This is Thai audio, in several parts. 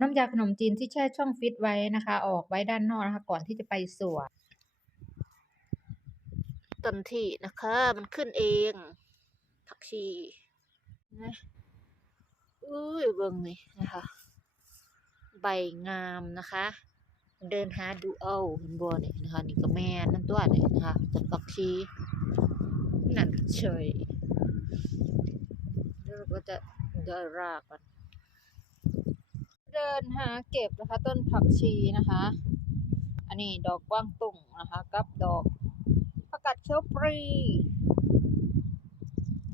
น้ำยาขนมจีนที่แช่ช่องฟรีซไว้นะคะ ออกไว้ด้านนอกนะคะ ก่อนที่จะไปสวนต้นที่นะคะ มันขึ้นเอง ผักชีนะอุ้ยเบิ่งนี่นะคะ ใบงามนะคะ เดินหาดูเอาเห็นบัวนี่นะคะ นี่ก็แม่นั่นตัวนี่นะคะต้นผักชีนั่นเฉยแล้วเราก็จะดินรากก่อน เดินหาเก็บนะคะ ต้นผักชีนะคะ อันนี้ดอกกว้างตุ่งนะคะ กับดอกผักกาดเขียวปรี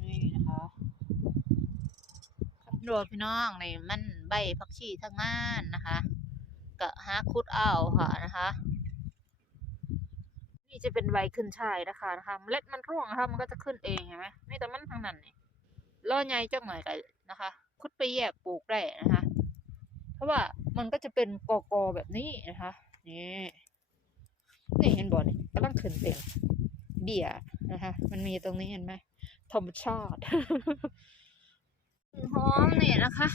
นี่นะคะดูพี่น้องนี่มันใบผักชีทั้งนั้นนะคะก็หาคุดเอาค่ะนะคะนี่จะเป็นใบขึ้นช่ายนะคะนะคะเมล็ดมันร่วงนะคะมันก็จะขึ้นเองเห็นไหมนี่แต่มันทางนั้นนี่ล่อใหญ่จังหน่อยกันนะคะ คุดไปแยกปลูกได้นะคะ ราะว่ามันก็จะเป็นกอกอแบบนี้นะคะนี่นี่เห็นบ่นี่กำลังขึ้นเต็มเบียนะคะ มันมีตรงนี้เห็นไหมธรรมชาติหอมเนี่ยนะคะ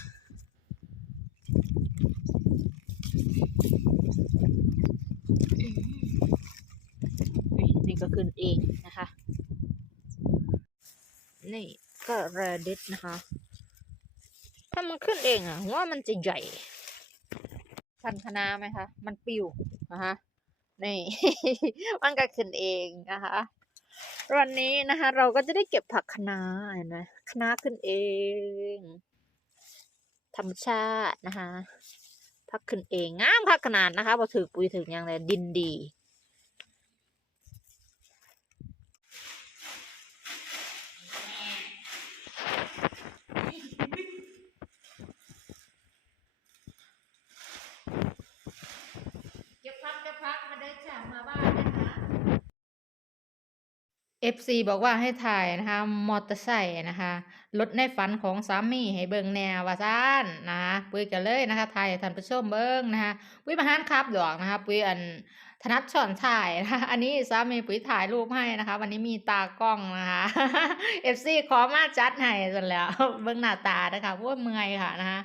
นี่ก็ขึ้นเองนะคะ นี่ก็แรดิสนะคะ ถ้ามันขึ้นเองอะว่ามันจะใหญ่ พันคะนาไหมคะ มันปิวนะคะนี่ มันก็ขึ้นเองนะคะวันนี้นะคะ เราก็จะได้เก็บผักคะน้าเห็นไหมคะน้าขึ้นเอง ธรรมชาตินะคะผักขึ้นเองงามผักขนาดนะคะพอถือปุ๋ยถึงอย่างไรดินดี เก็บพักเก็บพักมาเดิน จากมาบ้านนะคะ FC บอกว่าให้ถ่ายนะคะ มอเตอร์ไซค์นะคะรถในฝันของสามีให้เบิ่งแนวว่าซ่านนะคะปุ้ยกันเลยนะคะถ่ายท่านผู้ชมเบิ่งนะคะปุ้ยมาหานครับดอกนะคะปุ้ยอันธนัดช่อนถ่ายนะคะอันนี้สามีปุ้ยถ่ายรูปให้นะคะ วันนี้มีตากล้องนะคะ FC ขอมาจัดให้จนแล้วเบิงหน้าตานะคะว่าเมื่อยค่ะนะคะ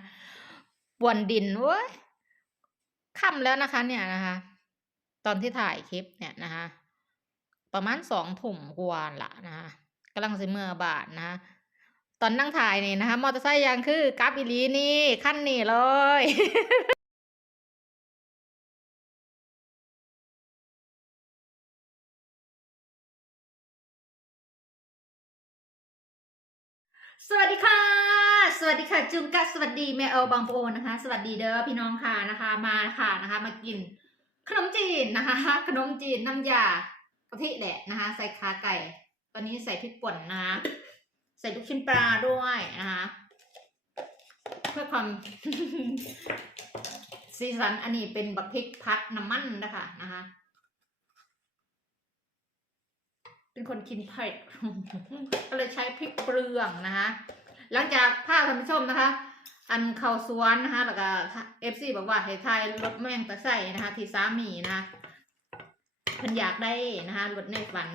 ปวนดินเว้ยค่ำแล้วนะคะเนี่ยนะคะ ตอนที่ถ่ายคลิปเนี่ยนะคะประมาณสองถุ่มกว่าละนะคะกำลังสิเมื่อบาทนะคะตอนนั่งถ่ายนี่นะคะมอเตอร์ไซค์ยังคือกราฟอีหลีนี่ขั้นนี่เลยสวัสดีค่ะ สวัสดีค่ะ จุงกะสวัสดีแม่เอลบางโปนะคะ สวัสดีเด้อพี่น้องค่ะนะคะ มาค่ะนะคะ มากิน ขนมจีนนะคะ ขนมจีนน้ำยากะทิแหละนะคะ ใส่ขาไก่ ตอนนี้ใส่พริกป่นนะคะใส่ลูกชิ้นปลาด้วยนะคะ เพื่อความสีสันอันนี้เป็นบักพริกพัดน้ำมันนะคะนะคะ เป็นคนกินเผ็ดก็เลยใช้พริกเปลืองนะคะ หลังจากภาพท่านผู้ชมนะคะ อันเข้าสวนนะคะแล้วก็เอฟซีบอกว่าให้ทายรถแม่งตะไส่นะคะที่สามีนะคะเพิ่นอยากได้นะคะรถในฝัน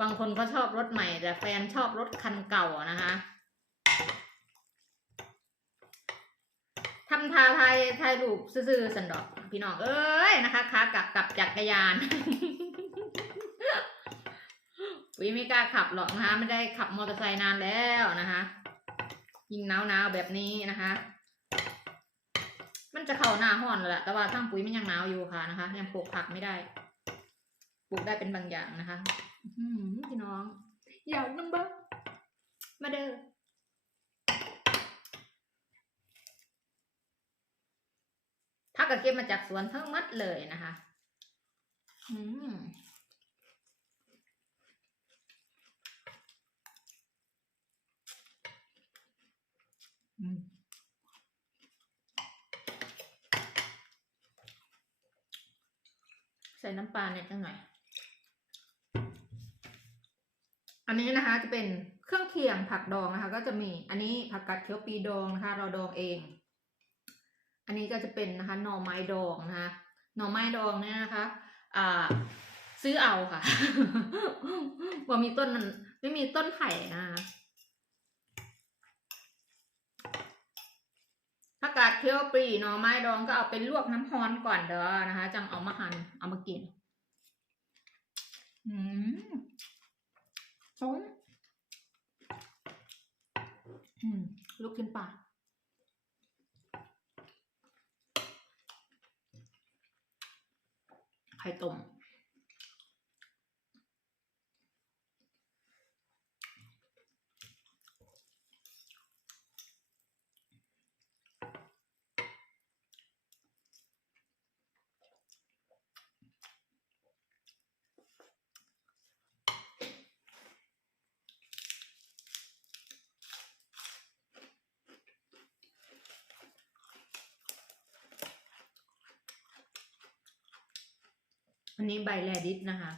บางคนก็ชอบรถใหม่ แต่แฟนชอบรถคันเก่านะคะทำทาทายทายรูปซื่อๆสันดอกพี่น้องเอ้ยนะคะขากลับกลับจักรยาน วิไม่กล้าขับหรอกนะคะ ไม่ได้ขับมอเตอร์ไซค์นานแล้วนะคะยิงหนาวหนาวๆแบบนี้นะคะ มันจะเข้าหน้าห้อนแล้วแหละแต่ว่าทั้งปุ๋ยมันยังหนาวอยู่ค่ะนะคะยังปลูกผักไม่ได้ ปลูกได้เป็นบางอย่างนะคะอืมพี่น้องอยากน้ำบ้ามาเด้อผักกระเก็บมาจากสวนทั้งมัดเลยนะคะ อืม อืมใส่น้ำปลาเนี่ยจังหน่อยอันนี้นะคะจะเป็นเครื่องเคียงผักดองนะคะ ก็จะมีอันนี้ผักกาดเขียวปีดองนะคะ เราดองเอง อันนี้ก็จะเป็นนะคะหน่อไม้ดองนะคะหน่อไม้ดองเนี่ยนะคะ อ่า ซื้อเอาค่ะว่ามีต้นมันไม่มีต้นไผ่นะคะ เคี่ยวปรีหน่อไม้ดองก็เอาไปลวกน้ำร้อนก่อนเด้อนะคะ จังเอามาหั่นเอามากิน อืมส้มอืมลูกขึ้นปากไข่ต้ม อั นนี้ใบแลดิสนะคะ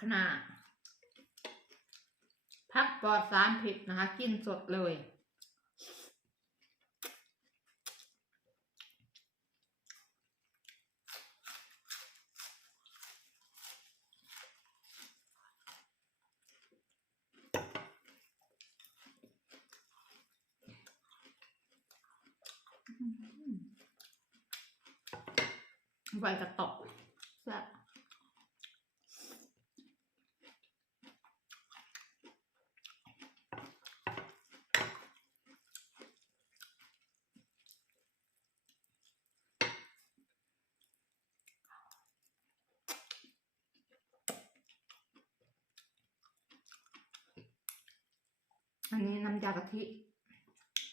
ขนาดพักปลอดสารพิษนะคะ กินสดเลย ใบกระตอกแซ่บอันนี้น้ำยากะทิ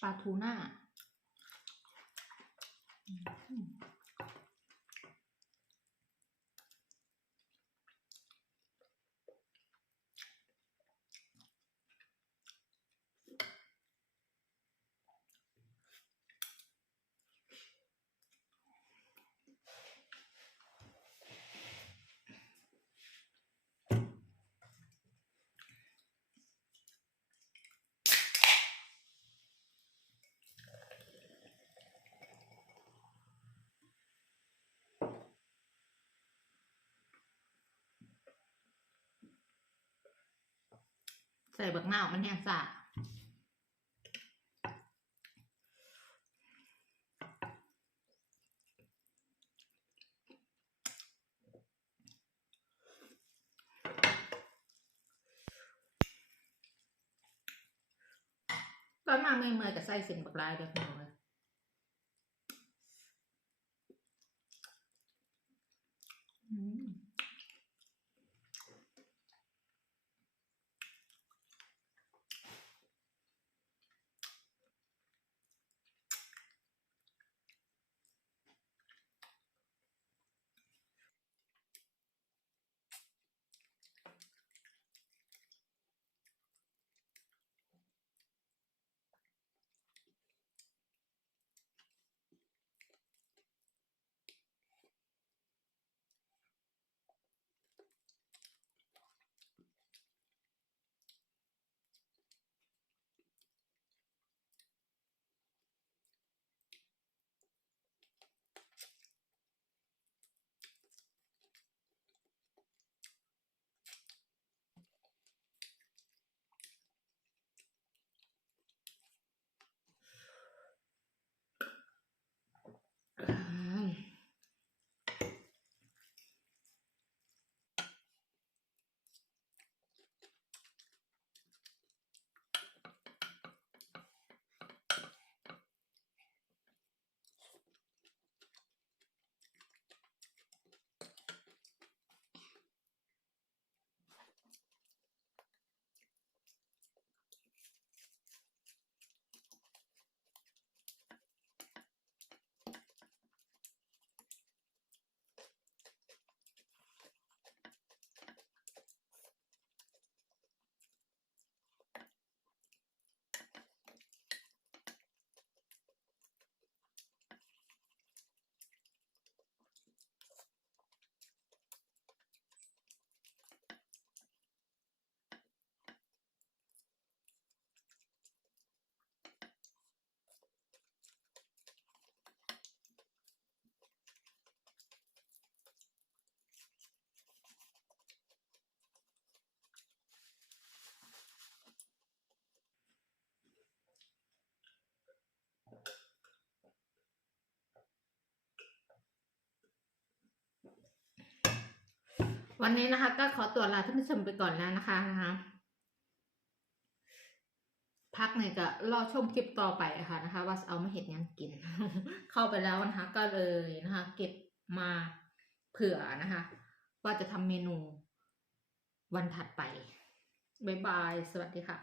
ปลาทูน่า อื ส่บักหน้ามันแห้งสะตอนมาเมื่อยเมยๆกับไส้เส้นบักลายเด็กน้อย วันนี้นะคะ ก็ขอตัวลาท่านผู้ชมไปก่อนแล้วนะคะนะคะพักเน่ยก็รอชมคลิปต่อไปะค่ะนะคะ ว่าเอามาเห็ดยังกิน เข้าไปแล้วนะคะก็เลยนะคะ เก็บมาเผื่อนะคะ ว่าจะทำเมนูวันถัดไป บ๊ายบาย สวัสดีค่ะ